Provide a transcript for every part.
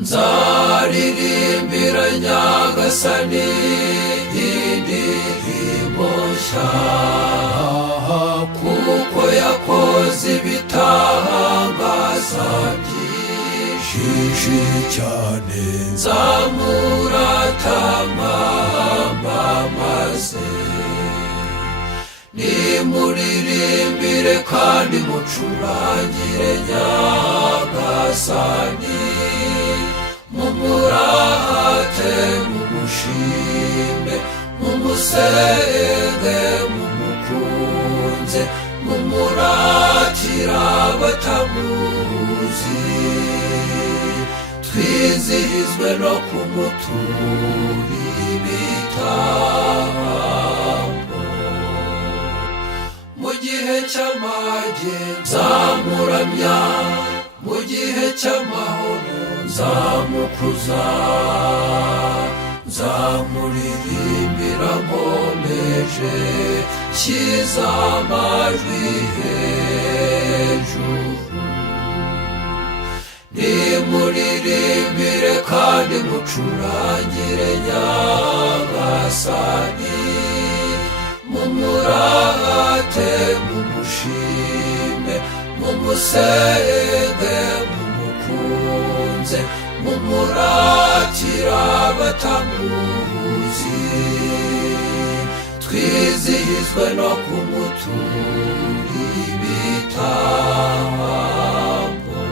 nzaririmbira Nyagasani indirimbo nshya, kuko yakoze ibitangaza byinshi cyane. Nzamuratama maze nimuririmbire kandi mucurangire Nyagasani, mumurate mumushime, mumusenge mumukunze, mumuratira abatamuzi, twizihizwe no kumutura ibitambo. Mu gihe cy'amage nzamuramya, mu gihe cy'amahoro nzamukuza, nzamuririmbira nkomeje nshyize amajwi hejuru. Nimuririmbire kandi mucurangire Nyagasani, mumurate mumushime, mumusenge mumukunze, mumuratira abatamuzi, twizihizwe no kumutura ibitambo.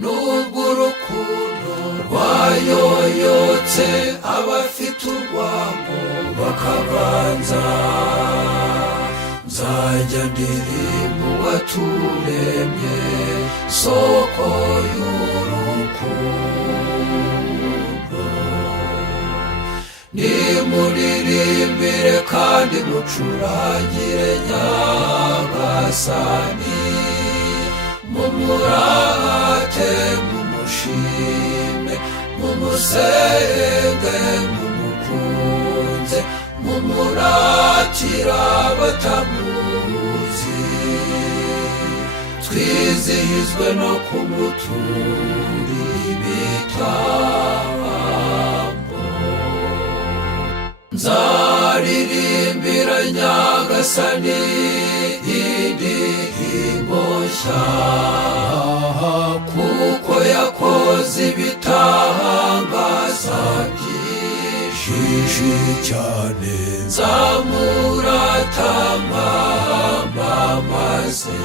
Nubwo urukundo rwayoyotse abafite urwango bakabanza, nzajya ndirimba uwaturemye, soko y'urukundo. Nimuririmbire kandi mucurangire Nyagasani, mumurate mumushime, mumusenge mumukunze, mumuratira abatamuzi, twizihizwe no kumutura ibitambo. Nzaririmbira Nyagasani indirimbo nshya, kuko yakoze ibitangaza byinshi cyane. Nzamuratama maze